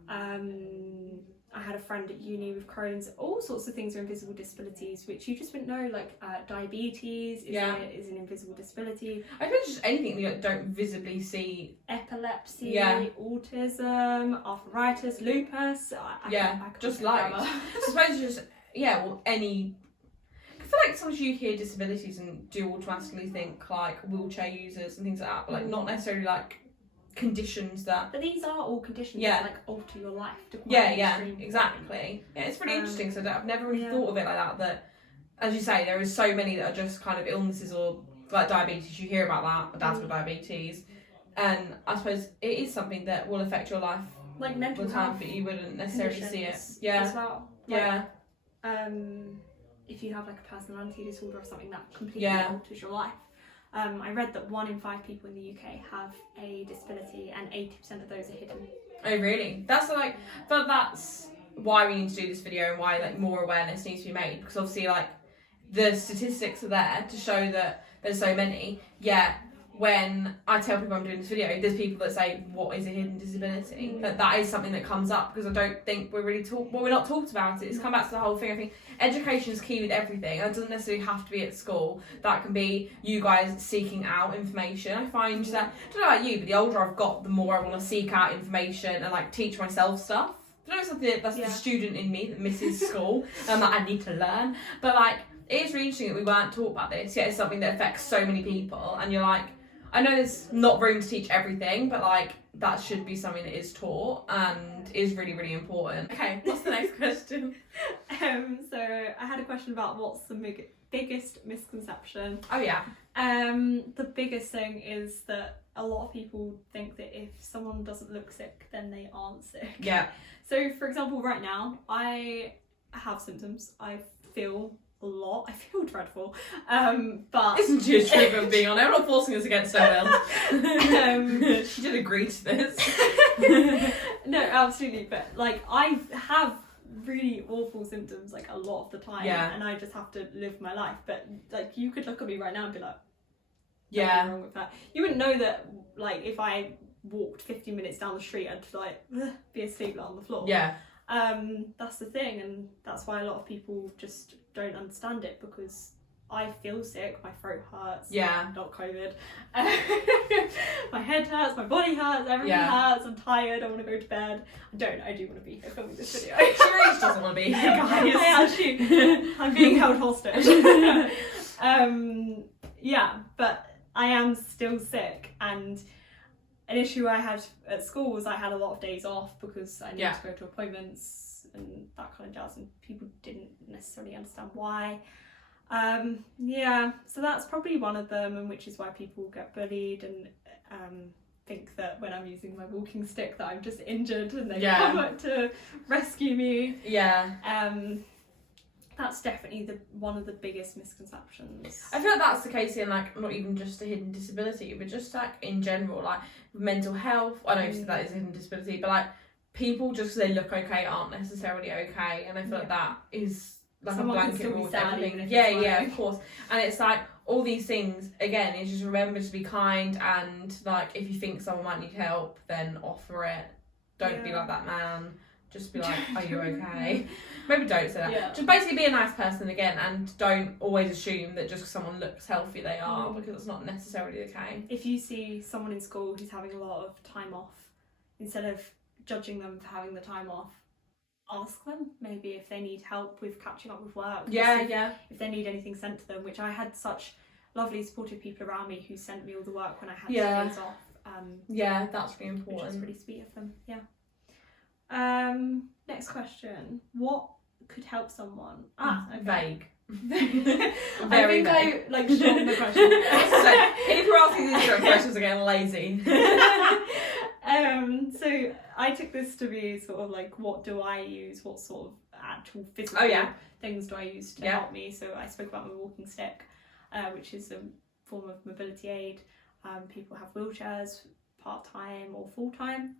I had a friend at uni with Crohn's. All sorts of things are invisible disabilities, which you just wouldn't know. Like diabetes is an invisible disability. I think just anything you don't visibly see. Epilepsy, autism, arthritis, lupus. I could just like. I suppose just any. I feel like sometimes you hear disabilities and do automatically think like wheelchair users and things like that, but like not necessarily like conditions that. But these are all conditions that like alter your life. Exactly. Yeah, it's really interesting. So I've never really thought of it like that. That, as you say, there is so many that are just kind of illnesses or like diabetes. You hear about that. My dad's got diabetes, and I suppose it is something that will affect your life like mental all the time, health, but you wouldn't necessarily see it. As well. Like, if you have like a personality disorder or something that completely alters your life. I read that 1 in 5 people in the UK have a disability and 80% of those are hidden. Oh really? That's why we need to do this video and why like more awareness needs to be made, because obviously like the statistics are there to show that there's so many. when I tell people I'm doing this video, there's people that say, what is a hidden disability? That is something that comes up because I don't think we're really we're not talked about it. It's come back to the whole thing. I think education is key with everything. That doesn't necessarily have to be at school. That can be you guys seeking out information. I find that, I don't know about you, but the older I've got, the more I want to seek out information and like teach myself stuff. I don't know, something that's the student in me that misses school and that I need to learn. But like, it's really interesting that we weren't taught about this, yet it's something that affects so many people. And you're like, I know there's not room to teach everything, but like that should be something that is taught and is really, really important. Okay, what's the next question? So I had a question about what's the biggest misconception. Oh yeah. The biggest thing is that a lot of people think that if someone doesn't look sick, then they aren't sick. Yeah. So for example, right now I have symptoms. I feel a lot. I feel dreadful. But isn't she a truth of being on? I'm not forcing us to get so ill. She did agree to this. No, absolutely. But like, I have really awful symptoms like a lot of the time, and I just have to live my life. But like, you could look at me right now and be like, "Nothing wrong with that." You wouldn't know that. Like, if I walked 50 minutes down the street, I'd like be asleep on the floor. Yeah. That's the thing, and that's why a lot of people just don't understand it, because I feel sick, my throat hurts, not COVID, my head hurts, my body hurts, everything hurts, I'm tired, I want to go to bed. I do want to be here filming this video. She really doesn't want to be here, guys. I'm being held hostage. But I am still sick, and an issue I had at school was I had a lot of days off because I needed to go to appointments and that kind of jazz, and people didn't necessarily understand why. So that's probably one of them, and which is why people get bullied and think that when I'm using my walking stick that I'm just injured and they come up to rescue me. That's definitely one of the biggest misconceptions. I feel like that's the case in like not even just a hidden disability, but just like in general, like mental health. I know you said that is a hidden disability, but like people just because they look okay aren't necessarily okay, and I feel like that is like someone a blanket rule with everything. Of course. And it's like all these things again. It's just remember to be kind, and like if you think someone might need help, then offer it. Don't be like that man. Just be like, are you okay? Maybe don't say that. Just basically be a nice person again, and don't always assume that just because someone looks healthy they are, because it's not necessarily the case. If you see someone in school who's having a lot of time off, instead of judging them for having the time off, ask them maybe if they need help with catching up with work. If they need anything sent to them, which I had such lovely supportive people around me who sent me all the work when I had days off. That's really important. Which is really sweet of them. Next question. What could help someone? Vague. Very vague. I like shortened the question. So people asking these different questions are getting lazy. So I took this to be sort of like, what do I use? What sort of actual physical things do I use to help me? So I spoke about my walking stick, which is a form of mobility aid. People have wheelchairs part-time or full-time.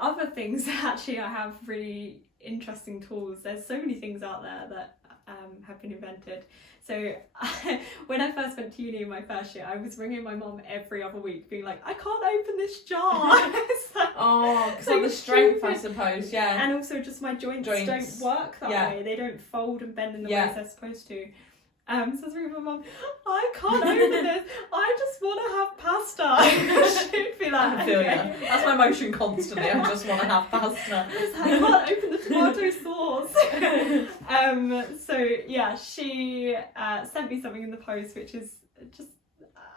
Other things, actually I have really interesting tools. There's so many things out there that have been invented. So when I first went to uni in my first year, I was ringing my mum every other week being like, I can't open this jar. Because of the strength, I suppose. And also just my joints don't work that way. They don't fold and bend in the ways they're supposed to. So I was ringing my mum, I can't open this, I just want to have pasta. She'd be like, I feel you. That's my emotion constantly, I just want to have pasta. I can't open the tomato sauce. She sent me something in the post, which is just,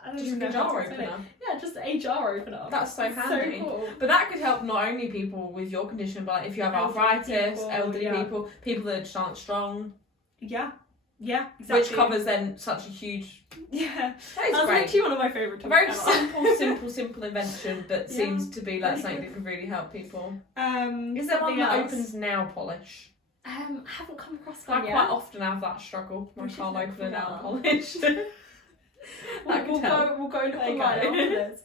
I don't even know a jar opener. Just a jar opener. That's so handy. So cool. But that could help not only people with your condition, but like if you have arthritis, elderly people that just aren't strong. Yeah, exactly. Which covers then such a huge... That's great. actually one of my favourite tools. A very simple invention that seems to be like something that could really help people. Is there one that opens nail polish? I haven't come across one yet. I quite often have that struggle. I can't open a nail polish. We'll go look online after this.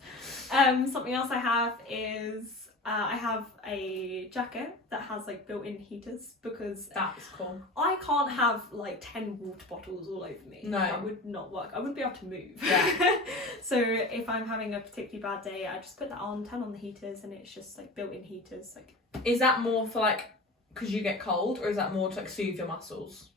Something else I have is I have a jacket that has like built-in heaters because that's cool. I can't have like 10 water bottles all over me. No, that would not work. I wouldn't be able to move. Yeah. So if I'm having a particularly bad day, I just put that on, turn on the heaters, and it's just like built-in heaters. Like, is that more for like because you get cold, or is that more to like soothe your muscles,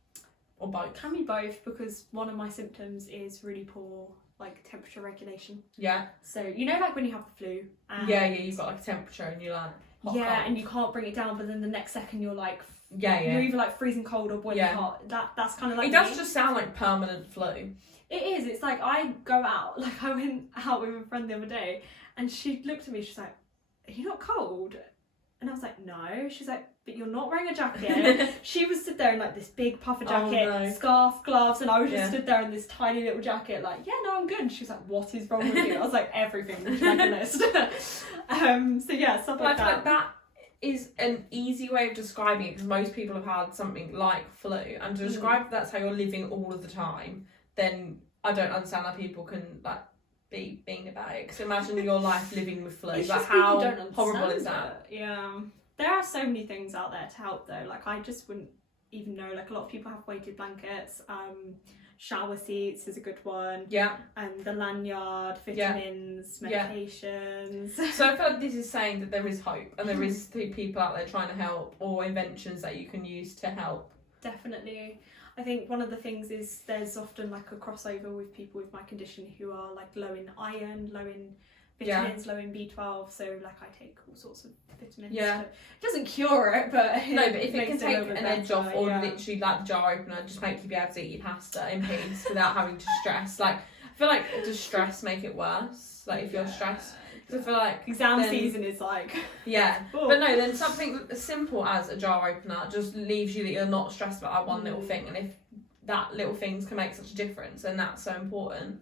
or both? Can be both, because one of my symptoms is really poor like temperature regulation. Yeah. So you know, like when you have the flu. And you've got like a temperature and you're like hot, cold. and you can't bring it down, but then the next second you're like you're either like freezing cold or boiling hot. That's kind of like it does just sound like permanent flu. It is. It's like I go out. Like I went out with a friend the other day, and she looked at me. She's like, "Are you not cold?" And I was like, "No." She's like, "But you're not wearing a jacket." She was stood there in like this big puffer jacket, scarf, gloves, and I was just stood there in this tiny little jacket. Like, "Yeah, no, I'm good." And she was like, "What is wrong with you?" I was like, "Everything." Would you like a list? So yeah, stuff like that. I feel like that is an easy way of describing it, because most people have had something like flu, and to describe that's how you're living all of the time, then I don't understand how people can like be being about it. Because imagine your life living with flu. It's like just how don't horrible is that? Yeah. There are so many things out there to help though. Like I just wouldn't even know. Like a lot of people have weighted blankets. Shower seats is a good one. Yeah. And the lanyard, vitamins, medications. So I feel like this is saying that there is hope, and there is people out there trying to help, or inventions that you can use to help. Definitely. I think one of the things is there's often like a crossover with people with my condition who are like low in iron, low in vitamins, low in B12. So like I take all sorts of vitamins. Yeah. So it doesn't cure it, but no, but if it can take an edge off, or yeah. literally like the jar opener, just make you be able to eat your pasta in peace without having to stress. Like I feel like does stress make it worse? Like if you're stressed. Because I feel like exam season is like but no, then something as simple as a jar opener just leaves you that you're not stressed about that one little thing, and if that little things can make such a difference, then that's so important.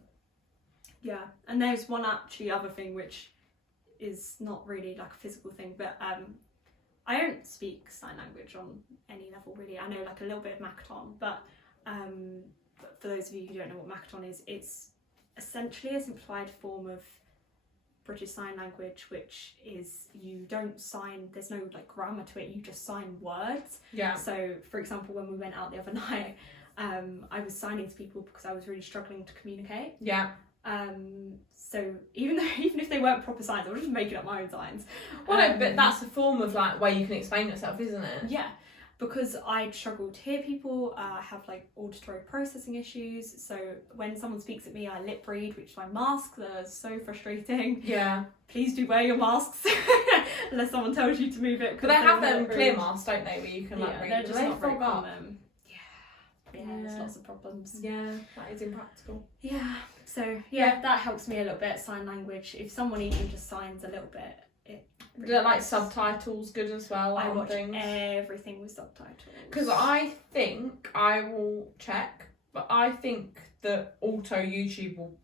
Yeah, and there's one actually other thing which is not really like a physical thing, but I don't speak sign language on any level really. I know like a little bit of Makaton, but for those of you who don't know what Makaton is, it's essentially a simplified form of British Sign Language, which is you don't sign, there's no like grammar to it, you just sign words. Yeah. So for example, when we went out the other night, I was signing to people because I was really struggling to communicate. Yeah. So even if they weren't proper signs, I was just making up my own signs. Well, no, but that's a form of like way you can explain yourself, isn't it? Yeah. Because I struggle to hear people, I have like auditory processing issues. So when someone speaks at me, I lip read, which is my mask. That's so frustrating. Yeah. Please do wear your masks unless someone tells you to move it. But they have them clear masks, don't they, where you can like read. They're just not very fog up. common. Yeah, there's lots of problems. Yeah, that is impractical. Yeah. So that helps me a little bit. Sign language. If someone even just signs a little bit, it. Do you like subtitles good as well? I watch everything with subtitles. Because I think I will check, but I think that YouTube will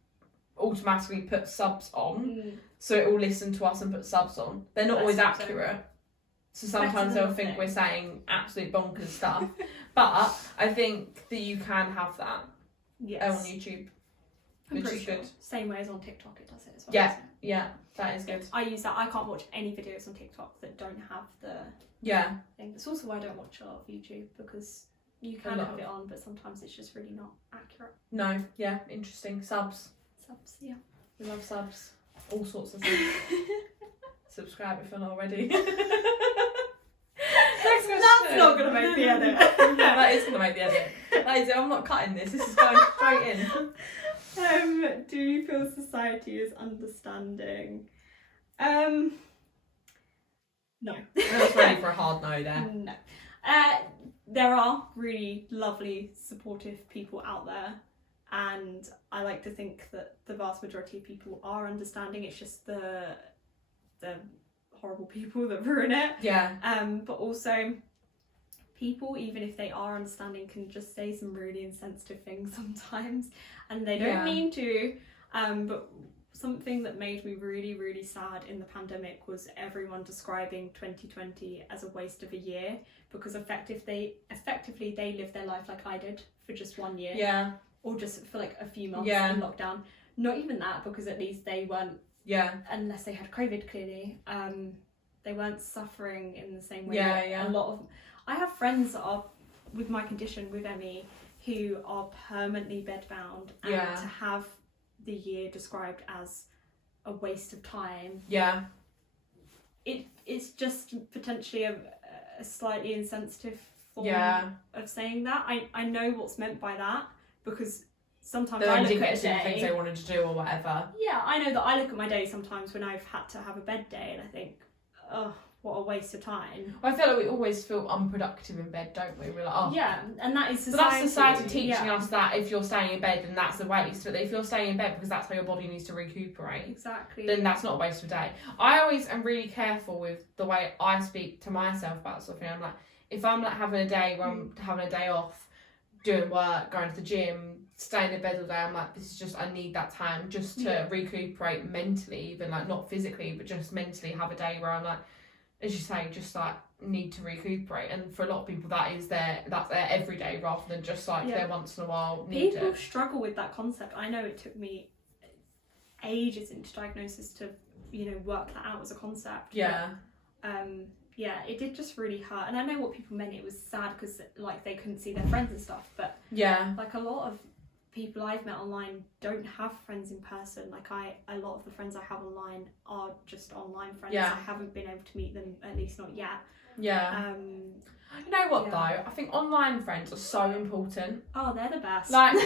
automatically put subs on, so it will listen to us and put subs on. They're not always accurate, so sometimes they'll think we're saying absolute bonkers stuff. But I think that you can have that on YouTube, which is good. Same way as on TikTok, it does it as well. Yeah, yeah, that is good. I use that. I can't watch any videos on TikTok that don't have the thing. It's also why I don't watch a lot of YouTube, because you can have it on, but sometimes it's just really not accurate. No, yeah, interesting. Subs, yeah. We love subs. All sorts of things. Subscribe if you're not already. That's not going to make the edit. That is going to make the edit. That is it. I'm not cutting this. This is going straight in. Do you feel society is understanding? No. I was ready for a hard no there. No. There are really lovely, supportive people out there, and I like to think that the vast majority of people are understanding. It's just the horrible people that ruin it. Yeah. But also, people, even if they are understanding, can just say some really insensitive things sometimes, and they don't mean to. But something that made me really, really sad in the pandemic was everyone describing 2020 as a waste of a year, because effectively they lived their life like I did for just 1 year. Yeah. Or just for like a few months in lockdown. Not even that, because at least they weren't. Yeah. Unless they had COVID, clearly. they weren't suffering in the same way. Yeah. A lot of, I have friends that are with my condition, with ME, who are permanently bedbound, and to have the year described as a waste of time. Yeah. It's just potentially a slightly insensitive form of saying that. I know what's meant by that, because sometimes I look at a day, things they wanted to do or whatever. Yeah, I know that I look at my day sometimes when I've had to have a bed day, and I think, oh, what a waste of time. Well, I feel like we always feel unproductive in bed, don't we? We're like, oh. Yeah, and that is society. But that's society teaching us that if you're staying in bed, then that's a waste. But if you're staying in bed because that's how your body needs to recuperate, exactly, then that's not a waste of a day. I always am really careful with the way I speak to myself about something. I'm like, if I'm like having a day where I'm having a day off, doing work, going to the gym, staying in bed all day, I'm like, this is just, I need that time just to recuperate mentally, even like not physically, but just mentally have a day where I'm like, as you say, just like need to recuperate. And for a lot of people that's their every day rather than just like their once in a while need people struggle with that concept. I know it took me ages into diagnosis to work that out as a concept. It did just really hurt, and I know what people meant. It was sad because like they couldn't see their friends and stuff, but like a lot of people I've met online don't have friends in person. Like a lot of the friends I have online are just online friends. I haven't been able to meet them, at least not yet. You know what though, I think online friends are so important. Oh, they're the best. Like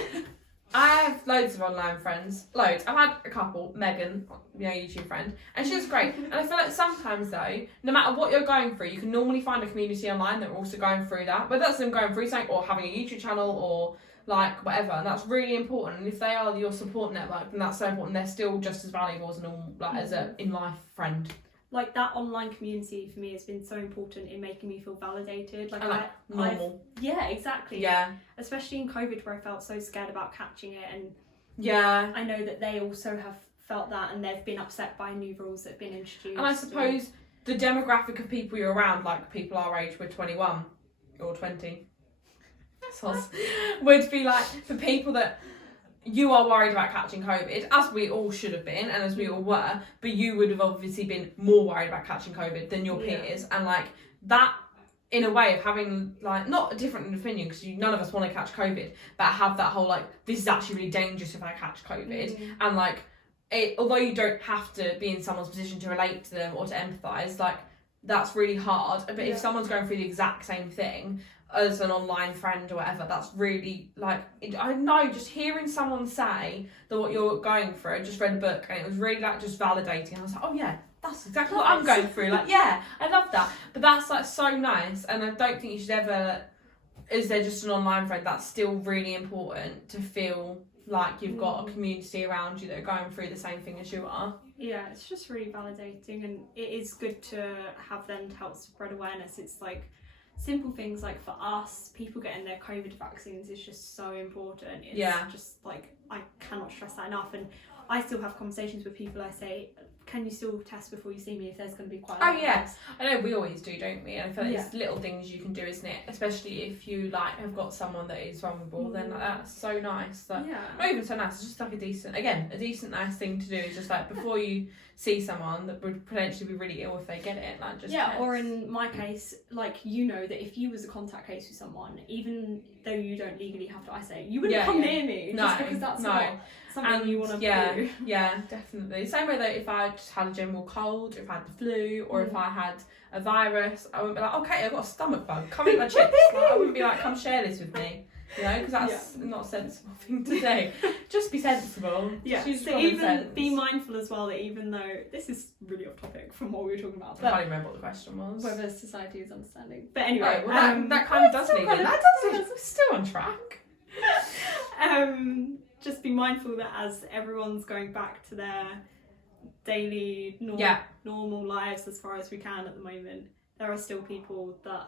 I have loads of online friends, loads. I've had a couple, Megan, YouTube friend, and she was great. And I feel like sometimes though, no matter what you're going through, you can normally find a community online that are also going through that, whether that's them going through something or having a YouTube channel or like whatever, and that's really important. And if they are your support network, then that's so important. They're still just as valuable as a normal, like as a in life friend. Like that online community for me has been so important in making me feel validated. Like, normal. Yeah, exactly. Yeah. Especially in COVID, where I felt so scared about catching it, and I know that they also have felt that, and they've been upset by new rules that have been introduced. And I suppose the demographic of people you're around, like people our age, we're 21 or 20. Would be like for people that you are worried about catching COVID, as we all should have been and as we all were, but you would have obviously been more worried about catching COVID than your peers, and like that in a way of having like not a different opinion, because none of us want to catch COVID, but have that whole like, this is actually really dangerous if I catch COVID, and like although you don't have to be in someone's position to relate to them or to empathise, like that's really hard. But if someone's going through the exact same thing as an online friend or whatever, that's really like, I know, just hearing someone say that what you're going through, I just read a book and it was really like just validating. I was like, oh yeah, that's exactly what I'm going through. Like, yeah, I love that. But that's like so nice, and I don't think you should ever, is there just an online friend, that's still really important to feel like you've got a community around you that are going through the same thing as you are. Yeah, it's just really validating, and it is good to have them to help spread awareness. It's like simple things like for us, people getting their COVID vaccines is just so important. It's just like, I cannot stress that enough. And I still have conversations with people. I say, can you still test before you see me if there's going to be quite a lot of yes, I know we always do, don't we? And I feel like it's little things you can do, isn't it? Especially if you like have got someone that is vulnerable, then like, that's so nice. Like, not even so nice, it's just like a decent nice thing to do, is just like before you see someone that would potentially be really ill if they get it, like just test. Or in my case, like, you know that if you was a contact case with someone, even though you don't legally have to isolate, you wouldn't come near me just because that's not something you want to do. Yeah, definitely. Same way that if I just had a general cold, if I had the flu, or if I had a virus, I wouldn't be like, okay, I've got a stomach bug, come eat my chips. Like, I wouldn't be like, come share this with me. Because that's not a sensible thing to do. Just be sensible. Yeah, so even be mindful as well that even though, this is really off topic from what we were talking about, I can't even remember what the question was. Whether society is understanding. But anyway, that kind of does lead in. That does, we're still on track. Just be mindful that as everyone's going back to their daily normal lives as far as we can at the moment, there are still people that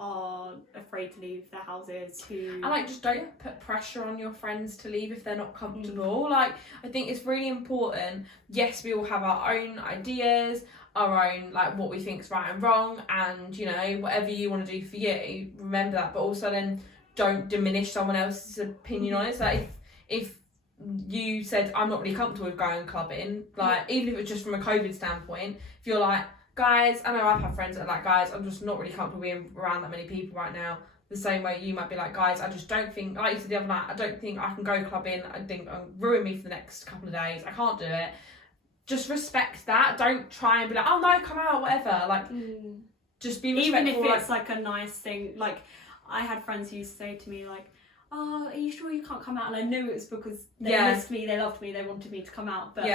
are afraid to leave their houses, and like, just don't put pressure on your friends to leave if they're not comfortable. Like, I think it's really important. Yes, we all have our own ideas, our own like what we think's right and wrong, and whatever you want to do for you, remember that, but also then don't diminish someone else's opinion on it. So if you said, I'm not really comfortable with going clubbing, like even if it's just from a COVID standpoint, if you're like, guys, I know I've had friends that are like, guys, I'm just not really comfortable being around that many people right now. The same way you might be like, guys, I just don't think, like you said the other night, I don't think I can go clubbing. I think it'll ruin me for the next couple of days. I can't do it. Just respect that. Don't try and be like, oh no, come out, whatever. Like, just be respectful. Even if it's like a nice thing. Like, I had friends who used to say to me like, oh, are you sure you can't come out? And I knew it was because they missed me, they loved me, they wanted me to come out. But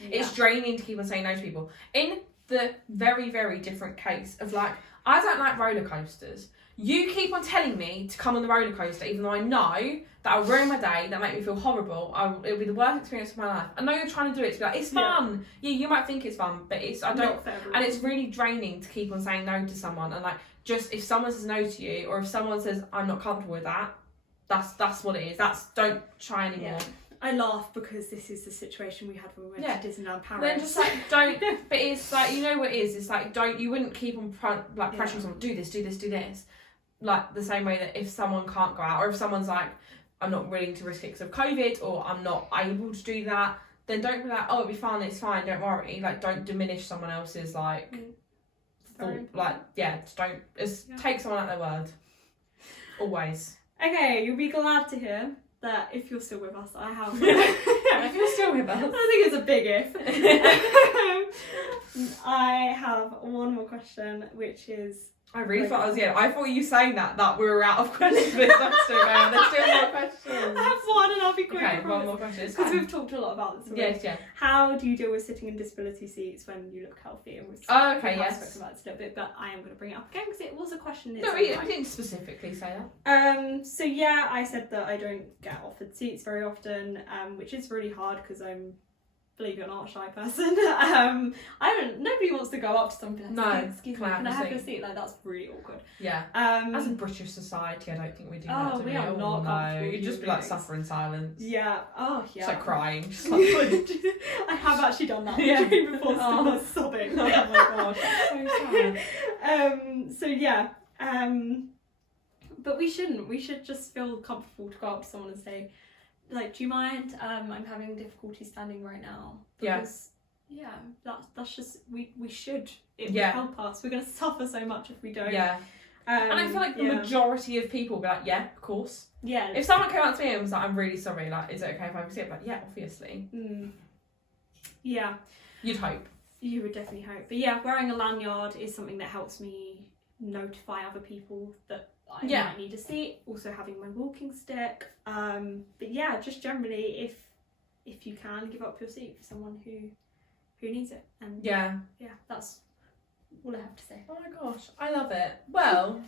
it's draining to keep on saying no to people. In the very, very different case of like, I don't like roller coasters. You keep on telling me to come on the roller coaster, even though I know that I'll ruin my day, that make me feel horrible. It'll be the worst experience of my life. I know you're trying to do it to be like, it's fun. Yeah, you might think it's fun, but and it's really draining to keep on saying no to someone. And like, just if someone says no to you, or if someone says I'm not comfortable with that, that's what it is. Don't try anymore. Yeah. I laugh because this is the situation we had when we went to Disneyland Paris. Then just like don't, but it's like, you know what it is. It's like you wouldn't keep on pressuring someone, do this. Like the same way that if someone can't go out, or if someone's like, I'm not willing to risk it because of COVID, or I'm not able to do that, then don't be like, oh, it'll be fun, it's fine, don't worry. Like, don't diminish someone else's like thought. Like, take someone at their word. Always. Okay, you'll be glad to hear that if you're still with us, I have. If you're still with us, I think it's a big if. I have one more question, which is. I really thought I thought you saying that we were out of questions, but there's still more questions. I have one and I'll be quick. Okay, one more question. Because we've talked a lot about this already. Yes. How do you deal with sitting in disability seats when you look healthy? And we've spoken about this a little bit, but I am going to bring it up again because it was a question. No, we didn't specifically say that. So yeah, I said that I don't get offered seats very often, which is really hard because I'm, believe it or not, a shy person. Nobody wants to go up to someone and be like, excuse me, can I have your seat? Like, that's really awkward. Yeah. As a British society, I don't think we do that. Oh, we are not comfortable. You'd just be like suffer in silence. Yeah. Oh, yeah. Just like crying. Just like, I have actually done that before, sobbing. Oh my god. So sad. So yeah. But we shouldn't. We should just feel comfortable to go up to someone and say, like, do you mind? I'm having difficulty standing right now. Because, that's just, we should. It will help us. We're going to suffer so much if we don't. Yeah. And I feel like the majority of people will be like, yeah, of course. Yeah. If someone came up to me and was like, I'm really sorry, like, is it okay if I have a seat? I'm like, yeah, obviously. Yeah. You'd hope. You would definitely hope. But yeah, wearing a lanyard is something that helps me notify other people that I might need a seat. Also having my walking stick. But yeah, just generally, if you can, give up your seat for someone who needs it. And yeah, that's all I have to say. Oh my gosh, I love it. Well,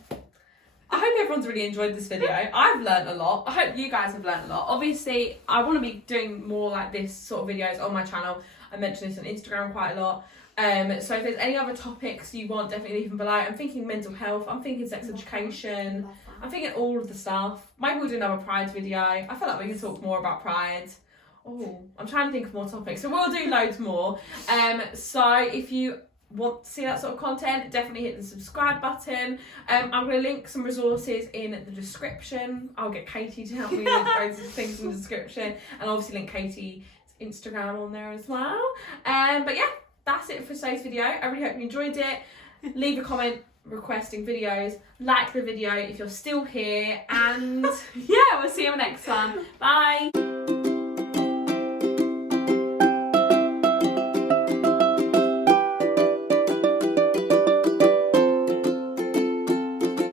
I hope everyone's really enjoyed this video. I've learnt a lot. I hope you guys have learnt a lot. Obviously, I want to be doing more like this sort of videos on my channel. I mention this on Instagram quite a lot. So if there's any other topics you want, definitely leave them below. I'm thinking mental health, I'm thinking sex education, I'm thinking all of the stuff. Maybe we'll do another Pride video. I feel like we can talk more about Pride. Oh, I'm trying to think of more topics. So we'll do loads more. So if you want to see that sort of content, definitely hit the subscribe button. I'm going to link some resources in the description. I'll get Katie to help me with those things in the description. And obviously link Katie's Instagram on there as well. But yeah. That's it for today's video. I really hope you enjoyed it. Leave a comment requesting videos. Like the video if you're still here. And yeah, we'll see you next one. Bye.